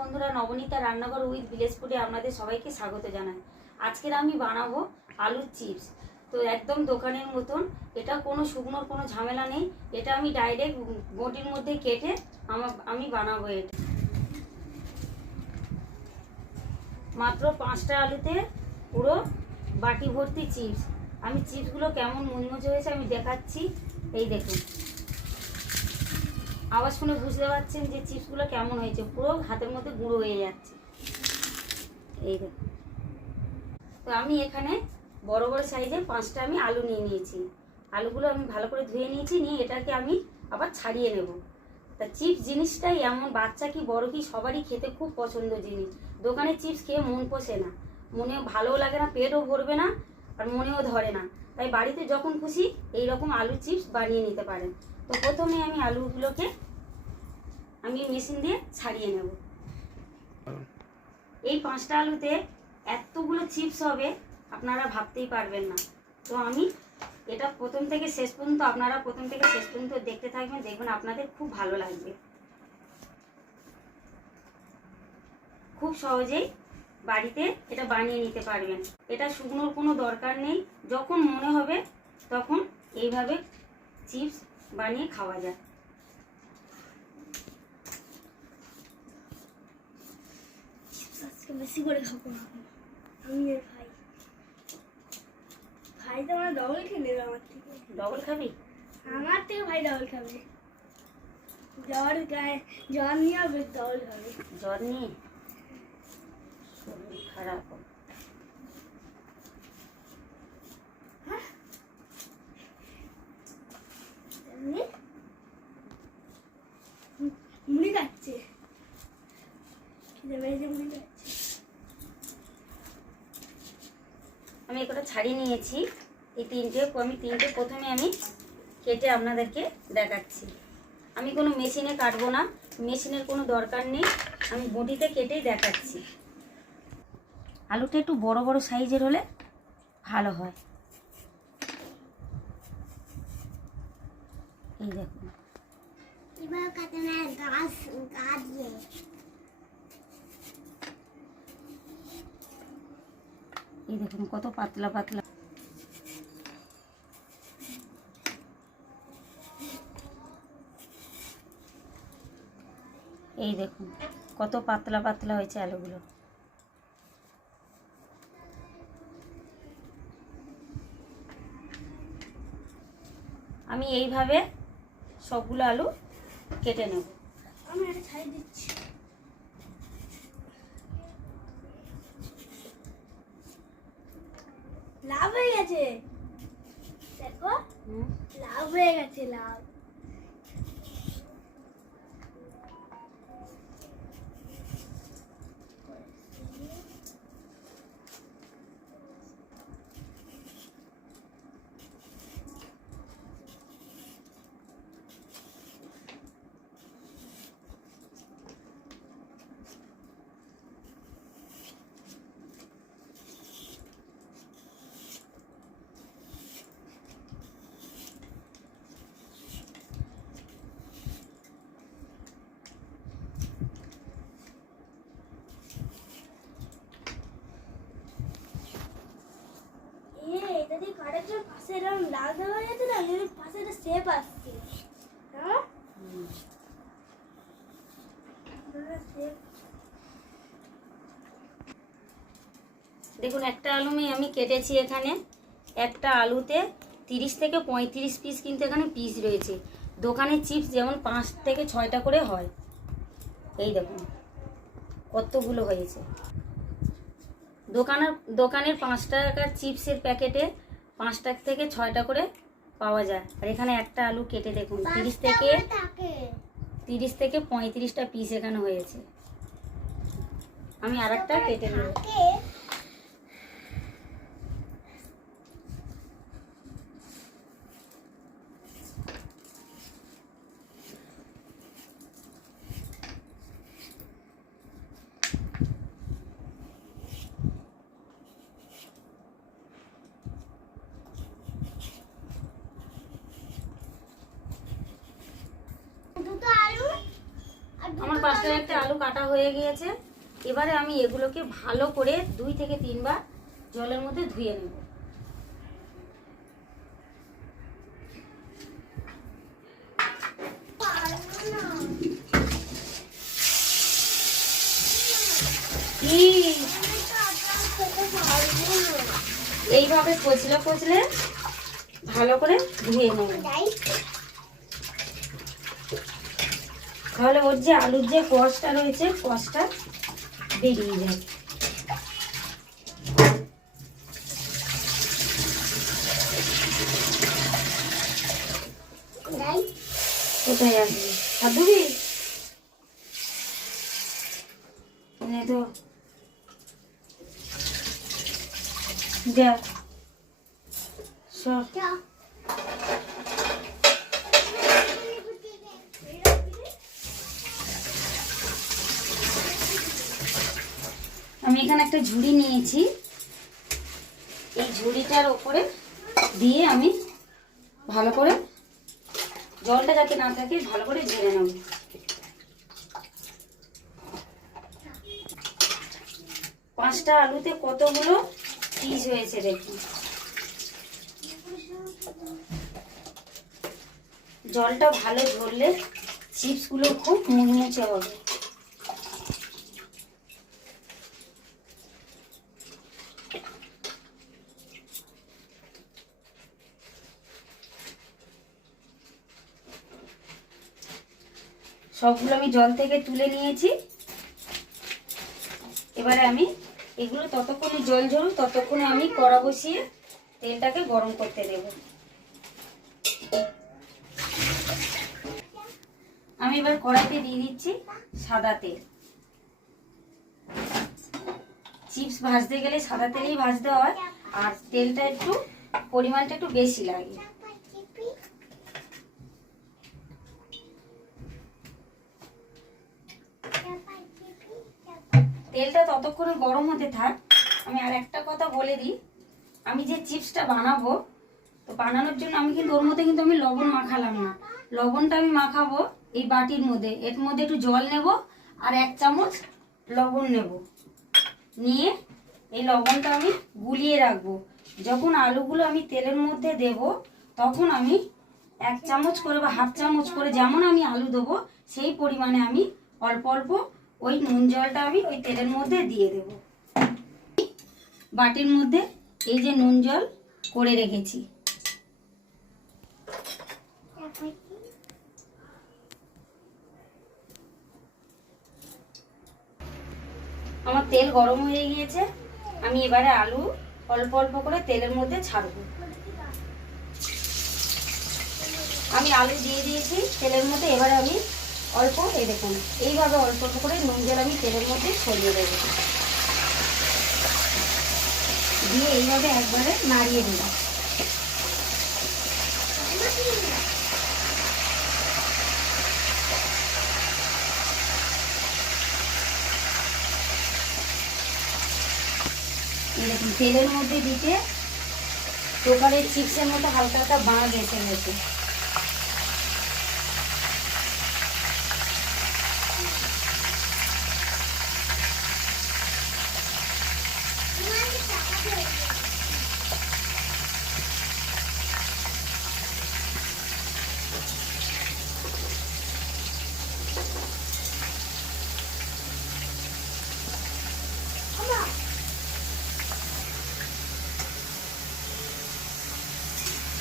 বন্ধুরা, নবনীতা রান্নাঘর with village ফুডে আপনাদের সবাইকে স্বাগত জানাই। আজকের আমি বানাবো আলুর চিপস। তো একদম দোকানের মতন, এটা কোনো শুকনোর কোনো ঝামেলা নেই। এটা আমি ডাইরেক্ট বটির মধ্যে কেটে আমি বানাবো। এটা মাত্র 5টা আলুতে পুরো বাটি ভর্তি চিপস। আমি চিপসগুলো কেমন মুচমুচে হয়েছে আমি দেখাচ্ছি। এই দেখুন, আওয়াজ শুনে বুঝতে পারছেন যে চিপসগুলো কেমন হয়েছে, পুরো হাতের মধ্যে গুঁড়ো হয়ে যাচ্ছে। এই দেখুন। তো আমি এখানে বড় বড় সাইজের 5টা আমি আলু নিয়ে নিয়েছি। আলুগুলো আমি ভালো করে ধুয়ে নিয়েছি, নিয়ে এটাকে আমি আবার ছাড়িয়ে নেব। তা চিপস জিনিসটাই এমন, বাচ্চা কি বড় কি সবারই খেতে খুব পছন্দ জিনিস। দোকানের চিপস খেয়ে মন পোষে না, মনে ভালোও লাগে না, পেটও ভরবে না, আর মনেও ধরে না। তাই বাড়িতে যখন খুশি এইরকম আলু চিপস বানিয়ে নিতে পারেন। তো প্রথমে আমি আলুগুলোকে আমি মেশিন দিয়ে ছাড়িয়ে নেব। এই 5টা আলুতে এতগুলো চিপস হবে আপনারা ভাবতেই পারবেন না। তো আমি এটা প্রথম থেকে শেষ পর্যন্ত, আপনারা প্রথম থেকে শেষ পর্যন্ত দেখতে থাকবেন, দেখবেন আপনাদের খুব ভালো লাগবে। খুব সহজেই বাড়িতে এটা বানিয়ে নিতে পারবেন। এটা শুকনোর কোনো দরকার নেই, যখন মনে হবে তখন এইভাবে চিপস বানিয়ে খাওয়া যায়। বেশি করে খাবো না আমি আর ভাই। ভাই তো আমার ডবল খেয়ে নেবে আমার থেকে। ডবল খাবি? আমার থেকে ভাই ডবল খাবে। জ্বর গায়ে জ্বর নিয়ে হবে, ডবল খাবে। জ্বর নিয়ে শরীর খারাপ। মুড়ি খাচ্ছে, মুড়ি খাচ্ছে। আমি এটা ছাড়িয়ে নিয়েছি। এই আমি তিনটে প্রথমে আমি কেটে আপনাদেরকে দেখাচ্ছি। আমি কোনো মেশিনে কাটবো না, মেশিনের কোনো দরকার নেই, আমি বটিতে কেটেই দেখাচ্ছি। আলুটা একটু বড় বড় সাইজের হলে ভালো হয়। এই দেখুন, এই দেখুন কত পাতলা পাতলা। এই দেখুন কত পাতলা পাতলা হয়েছে আলুগুলো। আমি এইভাবে সবগুলো আলু কেটে নেব। আমি এটা ছাড়িয়ে দিচ্ছি। লাভ হয়ে গেছে, দেখো লাভ হয়ে গেছে, লাভ। এটা দিয়ে কাটার জন্য পাশে এরকম লাল দেওয়া যেত না, পাশে একটা শেপ আসছে। হ্যাঁ দেখুন, একটা আলু আমি কেটেছি। এখানে একটা আলুতে 30 থেকে 35 পিস কিন্তু এখানে পিস রয়েছে। দোকানের চিপস যেমন 5 থেকে 6টা করে হয়, এই দেখুন কতগুলো হয়েছে। দোকানের 5 টাকার চিপসের প্যাকেটে 5টা থেকে 6টা করে পাওয়া যায়। আর এখানে একটা আলু কেটে দেখুন 30 থেকে 35টা পিস এখানে হয়েছে। আমি আরেকটা কেটে নেব। আমার 5 একটা একটা আলু কাটা হয়ে গিয়েছে। এবারে আমি এগুলোকে ভালো করে 2 থেকে 3 বার জলের মধ্যে ধুয়ে নেব। এইভাবে কচলে কচলে ভালো করে ধুয়ে নেব, তাহলে ওর যে আলুর যে কষটা রয়েছে কষটা বেরিয়ে যায়। কোথায় আসবি হাত ধুবি তো যা সব। আমি এখানে একটা ঝুড়ি নিয়েছি, এই ঝুড়িটার উপরে দিয়ে আমি ভালো করে জলটা যাতে না থাকে ভালো করে ঝেড়ে নেব। পাঁচটা আলুতে কতগুলো পিস হয়েছে দেখুন। জলটা ভালো ঝরলে চিপসগুলো খুব মুচমুচে হবে। সবগুলো আমি জল থেকে তুলে নিয়েছি। এবারে আমি এগুলো ততক্ষণে জল ঝরুক ততক্ষণে আমি কড়া বসিয়ে তেলটাকে গরম করতে দেব। আমি এবার কড়াইতে দিয়ে দিচ্ছি সাদা তেল। চিপস ভাজতে গেলে সাদা তেলেই ভাজতে হয়, আর তেলটা একটু পরিমাণটা একটু বেশি লাগে। তেলটা ততক্ষণে গরম হতে থাক। আমি আর একটা কথা বলে দিই, আমি যে চিপসটা বানাবো তো বানানোর জন্য আমি কিন্তু ওর মধ্যে কিন্তু আমি লবণ মাখালাম না। লবণটা আমি মাখাবো এই বাটির মধ্যে, এর মধ্যে একটু জল নেব আর 1 চামচ লবণ নেব, নিয়ে এই লবণটা আমি গুলিয়ে রাখবো। যখন আলুগুলো আমি তেলের মধ্যে দেব তখন আমি 1 চামচ করে বা হাফ চামচ করে যেমন আমি আলু দেবো সেই পরিমাণে আমি অল্প অল্প ওই নুন জলটা আমি ওই তেলের মধ্যে দিয়ে দেব। বাটির মধ্যে এই যে নুন জল করে রেখেছি, আমার তেল গরম হয়ে গিয়েছে। আমি এবারে আলু অল্প অল্প করে তেলের মধ্যে ছাড়বো। আমি আলু দিয়ে দিয়েছি তেলের মধ্যে। এবারে আমি অল্প এই দেখুন এইভাবে অল্প অল্প করে নুন জল আমি তেলের মধ্যে ছড়িয়ে দেবো, দিয়ে এইভাবে একবারে নাড়িয়ে দেবো। দেখুন তেলের মধ্যে দিতে দোকানের চিপসের মতো হালকা হালকা বাঁধ এসে গেছে।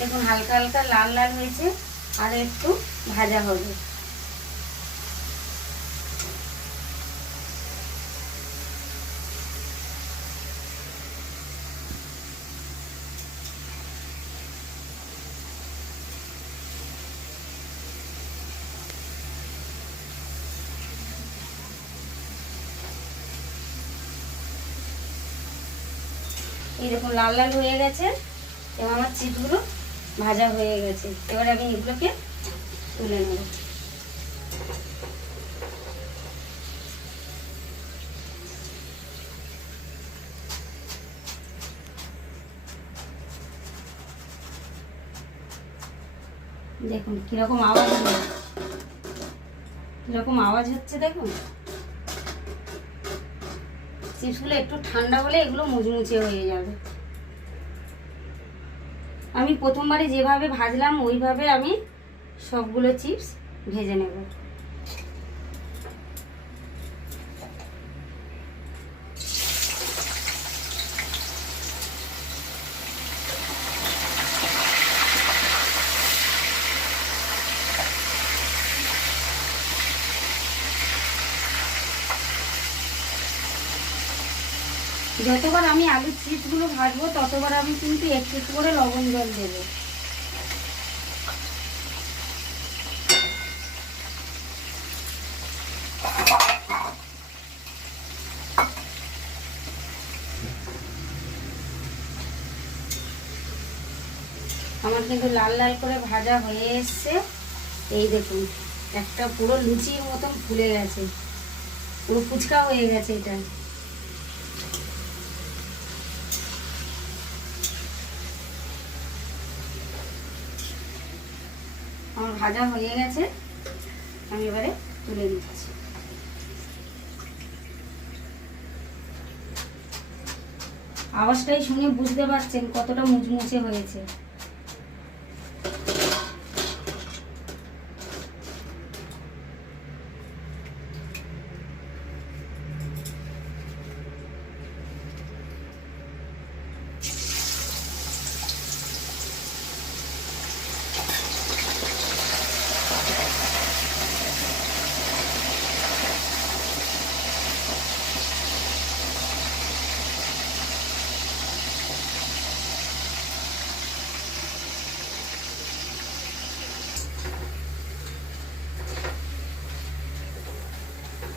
দেখুন হালকা হালকা লাল লাল হয়েছে, আর একটু ভাজা হবে। এই দেখুন লাল লাল হয়ে গেছে এবং আমার চিপসগুলো ভাজা হয়ে গেছে। এবার আমি এগুলোকে তুলে নেব। দেখুন কিরকম আওয়াজ হলো, এরকম আওয়াজ হচ্ছে দেখুন। চিপসগুলো একটু ঠান্ডা হলে এগুলো মুচমুচে হয়ে যাবে। আমি প্রথমবারে যেভাবে ভাজলাম ওইভাবে আমি সবগুলো চিপস ভেজে নেব। যতবার আমি আলুর চিপসগুলো ভাজবো ততবার আমি কিন্তু একটু একটু করে লবণ জল দেবো। আমার কিন্তু লাল লাল করে ভাজা হয়ে এসছে। এই দেখুন একটা পুরো লুচির মতন ফুলে গেছে, পুরো ফুচকা হয়ে গেছে এটা। আমার ভাজা হয়ে গেছে, আমি এবারে তুলে দিচ্ছি। আওয়াজটাই শুনে বুঝতে পারছেন কতটা মুচমুচে হয়েছে।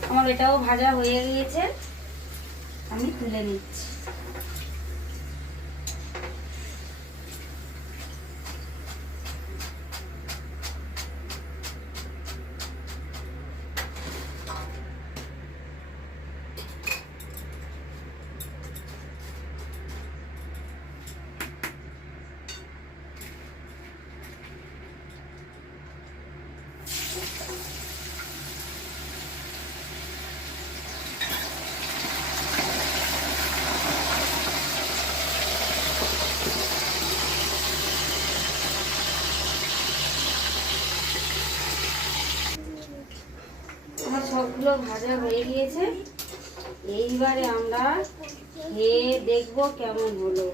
আমার এটাও ভাজা হয়ে গিয়েছে, আমি তুলে নিচ্ছি। আমার সবগুলো ভাজা হয়ে গিয়েছে, এইবারে আমরা খেয়ে দেখবো কেমন হলো।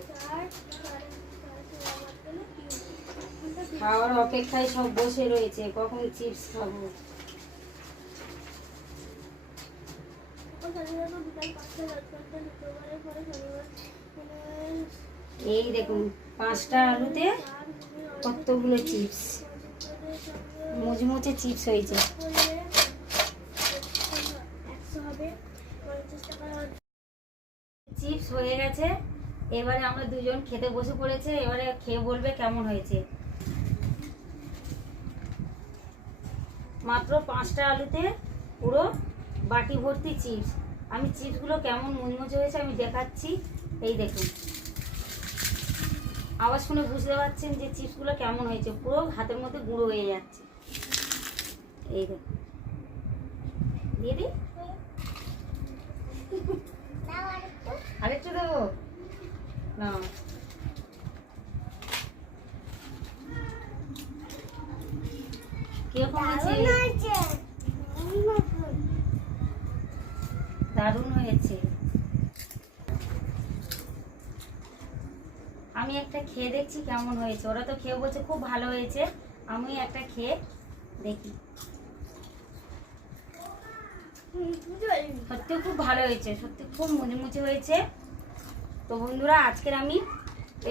খাওয়ার অপেক্ষায় সব বসে রয়েছে, কখন চিপস খাবো। এই দেখুন 5টা আলুতে কতগুলো চিপস, মুচমুচে চিপস হয়েছে। চিপস হয়ে গেছে, এবারে আমরা দুজন খেতে বসে পড়েছে। এবারে খেয়ে বলবে কেমন হয়েছে। মাত্র 5টা আলুতে পুরো বাটি ভর্তি চিপস। আমি চিপসগুলো কেমন মুচমুচে হয়েছে আমি দেখাচ্ছি। এই দেখুন, আওয়াজ শুনে বুঝতে পারছেন যে চিপসগুলো কেমন হয়েছে, পুরো হাতের মধ্যে গুঁড়ো হয়ে যাচ্ছে। এই দেখুন, দিয়ে দিই, আরেকটু দেবো না। কিরকম হয়েছে? দারুণ হয়েছে। আমি একটা খেয়ে দেখছি কেমন হয়েছে। ওরা তো খেয়ে বলছে খুব ভালো হয়েছে, আমি একটা খেয়ে দেখি। সত্যি খুব ভালো হয়েছে, সত্যি খুব মুচমুচে হয়েছে। তো বন্ধুরা, আজকের আমি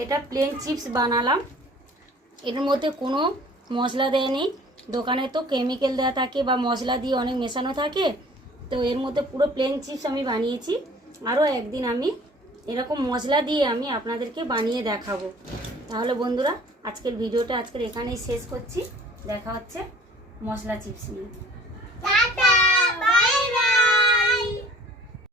এটা প্লেন চিপস বানালাম, এর মধ্যে কোনো মশলা দেয়নি। দোকানে তো কেমিক্যাল দেওয়া থাকে বা মশলা দিয়ে অনেক মেশানো থাকে, তো এর মধ্যে পুরো প্লেন চিপস আমি বানিয়েছি। আরও একদিন আমি এরকম মশলা দিয়ে আমি আপনাদেরকে বানিয়ে দেখাবো। তাহলে বন্ধুরা, আজকের ভিডিওটা এখানেই শেষ করছি। দেখা হচ্ছে মশলা চিপস নিয়ে।